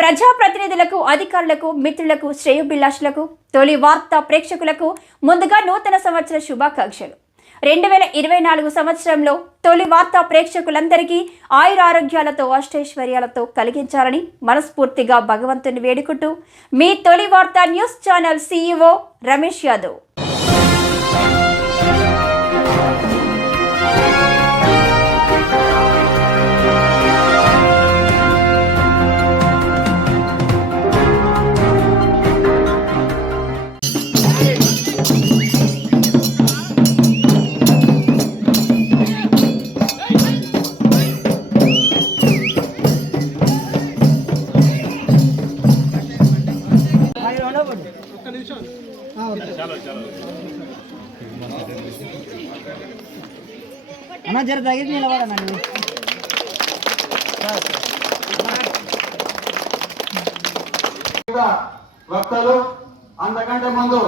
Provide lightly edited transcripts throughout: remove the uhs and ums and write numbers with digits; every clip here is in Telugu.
ప్రజాప్రతినిధులకు, అధికారులకు, మిత్రులకు, శ్రేయోభిలాషులకు, తొలి వార్త ప్రేక్షకులకు ముందుగా నూతన సంవత్సర శుభాకాంక్షలు. 2024 సంవత్సరంలో తొలి వార్త ప్రేక్షకులందరికీ ఆయురారోగ్యాలతో, అష్టైశ్వర్యాలతో కలిగించాలని మనస్ఫూర్తిగా భగవంతుని వేడుకుంటూ మీ తొలి వార్త news channel CEO Ramesh Yadav. అన్నా జర తగ్గింది నిలబడన్నా వక్తలు అంతకంటే ముందు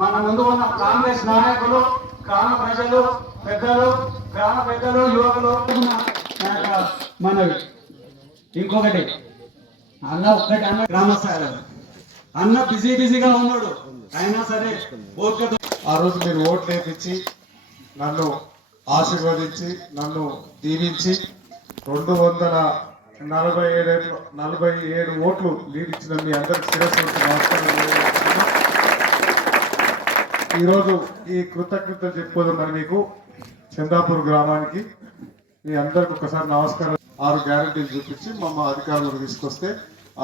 మన ముందు ఉన్న కాంగ్రెస్ నాయకులు, గ్రామ ప్రజలు, పెద్దలు, గ్రామ పెద్దలు, యువకులు మనవి. ఇంకొకటి అన్న ఒక్కటి అన్న గ్రామస్థాయిలో అన్న బిజీగా ఉన్నాడు, అయినా సరే ఓట్లతో ఆ రోజు మీరు ఓట్లు వేయించి నన్ను ఆశీర్వదించి నన్ను దీవించి 247 ఓట్లు లీడ్ ఇచ్చిన మీ అందరికి శిరస్సు నమస్కారం. ఈరోజు ఈ కృతజ్ఞతలు చెప్పుకోదాం మరి మీకు చందాపూర్ గ్రామానికి మీ అందరికి ఒకసారి నమస్కారం. 6 గ్యారంటీలు చూపించి మమ్మ అధికారులకు తీసుకొస్తే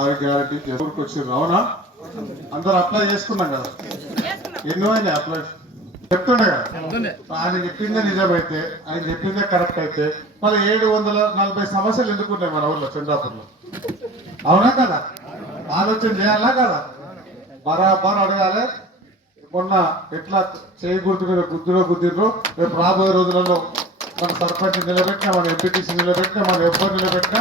6 గ్యారంటీలు ఎవరికి వచ్చి రావునా అందరు అప్లై చేసుకున్నాం కదా, ఎన్నో అయినా అప్లై చెప్తుండే కదా. ఆయన చెప్పిందే నిజమైతే, ఆయన చెప్పిందే కరెక్ట్ అయితే మళ్ళీ 740 సమస్యలు ఎందుకున్నాయి మన ఊళ్ళో చంద్రాపూర్లో? అవునా కదా? ఆలోచన చేయాలా కదా? బరాబర్ అడగాలి. మొన్న ఎట్లా చేయి గుర్తు మీద గుద్దిర్రో రేపు రాబోయే రోజులలో మన సర్పంచ్ నిలబెట్టినా, మన ఎంపీటీసీ నిలబెట్టినా, మన ఎవరు నిలబెట్టినా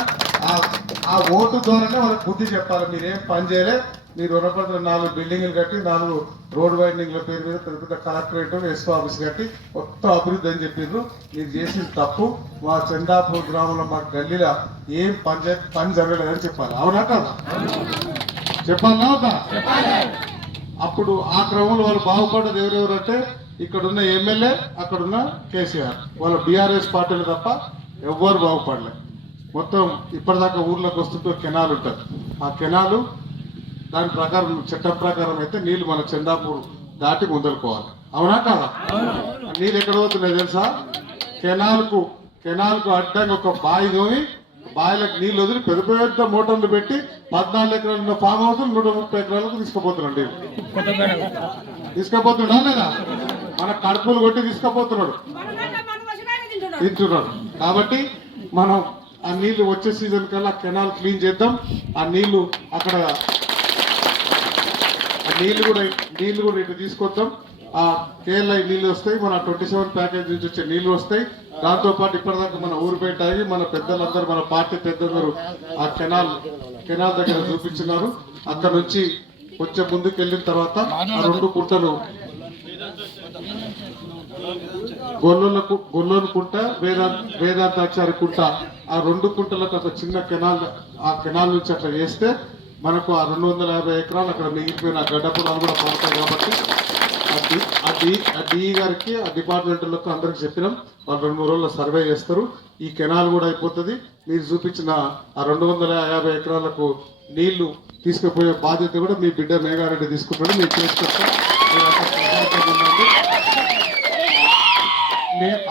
ఆ ఓటు ద్వారానే వాళ్ళకి బుద్ధి చెప్పాలి. మీరేం పని చేయలే, మీరు ఉన్నప్పుడు 4 బిల్డింగ్లు కట్టి 4 రోడ్ వైండింగ్ల పేరు మీద పెద్ద పెద్ద కలెక్టరేట్, ఎస్పీ ఆఫీస్ కట్టి మొత్తం అభివృద్ధి అని చెప్పారు. మీరు చేసిన తప్పు. మా చందాపూర్ గ్రామంలో మా గల్లీలో ఏం పని జరగలేదని చెప్పాలి. అవునా కదా? చెప్పాలి అవుతా? అప్పుడు ఆ క్రమంలో వాళ్ళు బాగుపడ్డది ఎవరెవరు అంటే ఇక్కడున్న ఎమ్మెల్యే, అక్కడున్న కేసీఆర్, వాళ్ళ బీఆర్ఎస్ పార్టీలు తప్ప ఎవ్వరు బాగుపడలే. మొత్తం ఇప్పటిదాకా ఊర్లోకి వస్తుంటే కెనాల్ ఉంటుంది. ఆ కెనాలు దాని ప్రకారం చట్టం ప్రకారం అయితే నీళ్లు మన చందాపూర్ దాటి ముందలుకోవాలి. అవునా కదా? నీళ్ళు ఎక్కడ పోతున్నాయి తెలుసా? కెనాల్కు అడ్డంగా ఒక బావి తోమి బావిలకు నీళ్ళు వదిలి పెద్ద పెద్ద మోటార్లు పెట్టి 14 ఎకరాలు ఉన్న ఫామ్ హౌస్ 130 ఎకరాలకు తీసుకుపోతున్నాడు. తీసుకుపోతున్నా లేదా? మన కడుపులు కొట్టి తీసుకుపోతున్నాడు, తింటున్నాడు. కాబట్టి మనం ఆ నీళ్లు వచ్చే సీజన్ కల్లా కెనాల్ క్లీన్ చేద్దాం. ఆ నీళ్లు అక్కడ నీళ్లు కూడా ఇటు తీసుకొద్దాం. ఆ కేరళ నీళ్లు వస్తాయి, మన 27 ప్యాకేజ్ నుంచి వచ్చే నీళ్లు వస్తాయి. దాంతోపాటు ఇప్పటిదాకా మన ఊరు బయట ఆగి మన పెద్దలందరూ, మన పార్టీ పెద్దలందరూ ఆ కెనాల్ దగ్గర చూపించినారు. అక్కడ నుంచి కొంచెం ముందుకు వెళ్ళిన తర్వాత ఆ 2 కుంటలు గొల్లోని కుంట, వేదాంతాచారి కుంట, ఆ 2 కుంటలకు ఒక చిన్న కెనాల్, ఆ కెనాల్ నుంచి అట్లా చేస్తే మనకు ఆ 250 ఎకరాలు అక్కడ మిగిలిపోయిన గడ్డ పొలాలు కూడా పడతాయి. కాబట్టి ఆ డిఈ గారికి, ఆ డిపార్ట్మెంట్లకు అందరికి చెప్పినాం. వాళ్ళు 2-3 రోజుల్లో సర్వే చేస్తారు. ఈ కెనాల్ కూడా అయిపోతుంది. మీరు చూపించిన ఆ 250 ఎకరాలకు నీళ్లు తీసుకుపోయే బాధ్యత కూడా మీ బిడ్డ మేఘారెడ్డి తీసుకుంటాడు. మీరు చేసుకుంటాం.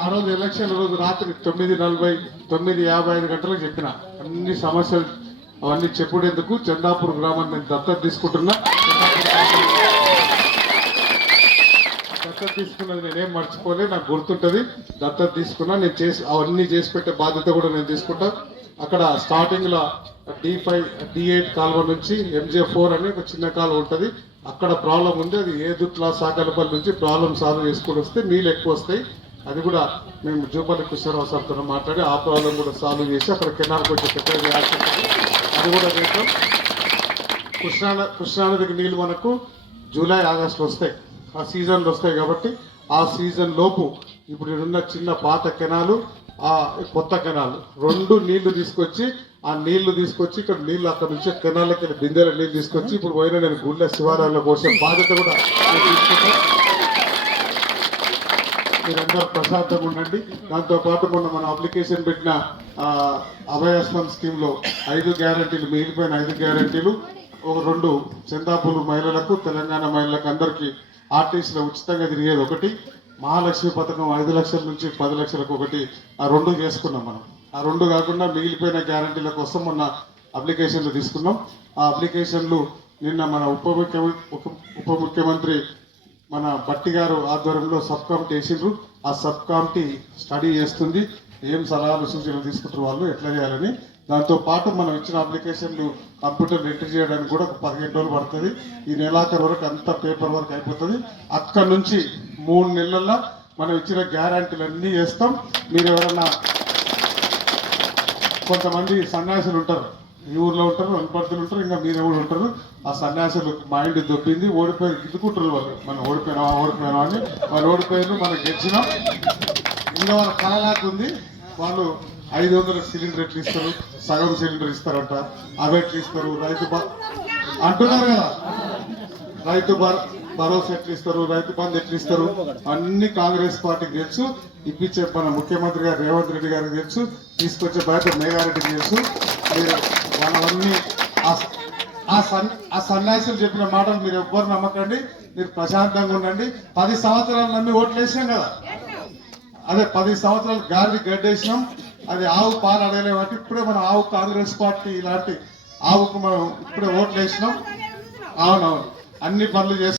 ఆ రోజు ఎలక్షన్ రోజు రాత్రి 9:55 గంటలకు చెప్పిన అన్ని సమస్యలు అవన్నీ చెప్పుడేందుకు చందాపూర్ గ్రామాన్ని నేను దత్తత తీసుకుంటున్నా. దత్తత తీసుకున్నది నేనేం మర్చిపోలే, నాకు గుర్తుంటుంది. దత్తత తీసుకున్నా, నేను అవన్నీ చేసి పెట్టే బాధ్యత కూడా నేను తీసుకుంటా. అక్కడ స్టార్టింగ్ లో D5 D8 కాలువ నుంచి MJ4 అని ఒక చిన్న కాలువ ఉంటుంది. అక్కడ ప్రాబ్లం ఉంది. అది ఏదుట్లా సాకలపల్లి నుంచి ప్రాబ్లం సాల్వ్ చేసుకుని వస్తే నీళ్ళు ఎక్కువ వస్తాయి. అది కూడా మేము జూపల్లి కృష్ణారావు సార్తో మాట్లాడి ఆ ప్రాబ్లం కూడా సాల్వ్ చేసి అక్కడ కెనాల్ కొంచెం పెట్టే అది కూడా రేపు కృష్ణానదికి నీళ్ళు మనకు జూలై ఆగస్టు వస్తాయి. ఆ సీజన్లో వస్తాయి. కాబట్టి ఆ సీజన్ లోపు ఇప్పుడు ఉన్న చిన్న పాత కెనాలు, ఆ కొత్త కెనాల్ 2 నీళ్లు తీసుకొచ్చి ఆ నీళ్లు తీసుకొచ్చి ఇక్కడ నీళ్లు అక్కడ నుంచి కెనాలకి బిందెల నీళ్ళు తీసుకొచ్చి ఇప్పుడు పోయిన నేను గుళ్ళ శివాలయాల కోసం బాధ్యత కూడా నేను తీసుకుంటాను. మీరందరూ ప్రశాంతంగా ఉండండి. దాంతోపాటు మొన్న మన అప్లికేషన్ పెట్టిన అభయాస్తం స్కీమ్లో 5 గ్యారంటీలు, మిగిలిపోయిన 5 గ్యారంటీలు ఒక 2 చందాపూర్ మహిళలకు, తెలంగాణ మహిళలకు అందరికీ ఆర్టీసీలో ఉచితంగా తిరిగేది ఒకటి, మహాలక్ష్మి పథకం 5 లక్షల నుంచి 10 లక్షలకు ఒకటి, ఆ 2 చేసుకున్నాం మనం. ఆ 2 కాకుండా మిగిలిపోయిన గ్యారంటీల కోసం మొన్న అప్లికేషన్లు తీసుకున్నాం. ఆ అప్లికేషన్లు నిన్న మన ఉప ముఖ్యమంత్రి మన భట్టి గారు ఆధ్వర్యంలో సబ్ కమిటీ వేసిండ్రు. ఆ సబ్ కమిటీ స్టడీ చేస్తుంది, ఏం సలహాలు సూచనలు తీసుకుంటారు వాళ్ళు ఎట్లా చేయాలని. దాంతో పాటు మనం ఇచ్చిన అప్లికేషన్లు కంప్యూటర్ ఎంట్రీ చేయడానికి కూడా 15 రోజులు పడుతుంది. ఈ నెలాఖరు వరకు అంతా పేపర్ వర్క్ అయిపోతుంది. అక్కడి నుంచి 3 నెలల్లో మనం ఇచ్చిన గ్యారంటీలు అన్నీ చేస్తాం. మీరు ఎవరన్నా కొంతమంది సన్యాసులు ఉంటారు, ఈ ఊర్లో ఉంటారు, వనపర్తులు ఉంటారు, ఇంకా మీరే కూడా ఉంటారు. ఆ సన్యాసులు మైండ్ దొబ్బింది, ఓడిపోయి గిద్దుకుంటారు వాళ్ళు. మనం ఓడిపోయినా అని వాళ్ళు ఓడిపోయారు, మనం గెలిచినాం. ఇంకా వాళ్ళ కళలాగా ఉంది. వాళ్ళు 500 సిలిండర్ ఎట్లు ఇస్తారు, సగం సిలిండర్ ఇస్తారంట, అవి ఎట్లు ఇస్తారు, అంటున్నారు కదా, రైతు భరోసా ఎట్లు ఇస్తారు, రైతు బంధు ఎట్లు ఇస్తారు, అన్ని కాంగ్రెస్ పార్టీకి తెలుసు. ఇప్పించే మన ముఖ్యమంత్రి గారు రేవంత్ రెడ్డి గారికి తెలుసు, తీసుకొచ్చే బాధ్యత మేఘారెడ్డికి తెలుసు. మీరు వాళ్ళవన్నీ ఆ సన్యాసులు చెప్పిన మాటలు మీరు ఎవ్వరు నమ్మకండి. మీరు ప్రశాంతంగా ఉండండి. 10 సంవత్సరాలు నమ్మి ఓట్లు వేసినాం కదా, అదే 10 సంవత్సరాలు గాడికి గడ్డేసినాం. అది ఆవు పాలు అడగలే కాబట్టి ఇప్పుడే మనం ఆవు కాంగ్రెస్ పార్టీ ఇలాంటి ఆవుకు మనం ఇప్పుడే ఓట్లు వేసినాం. అవునవును, అన్ని పనులు చేస్తాం.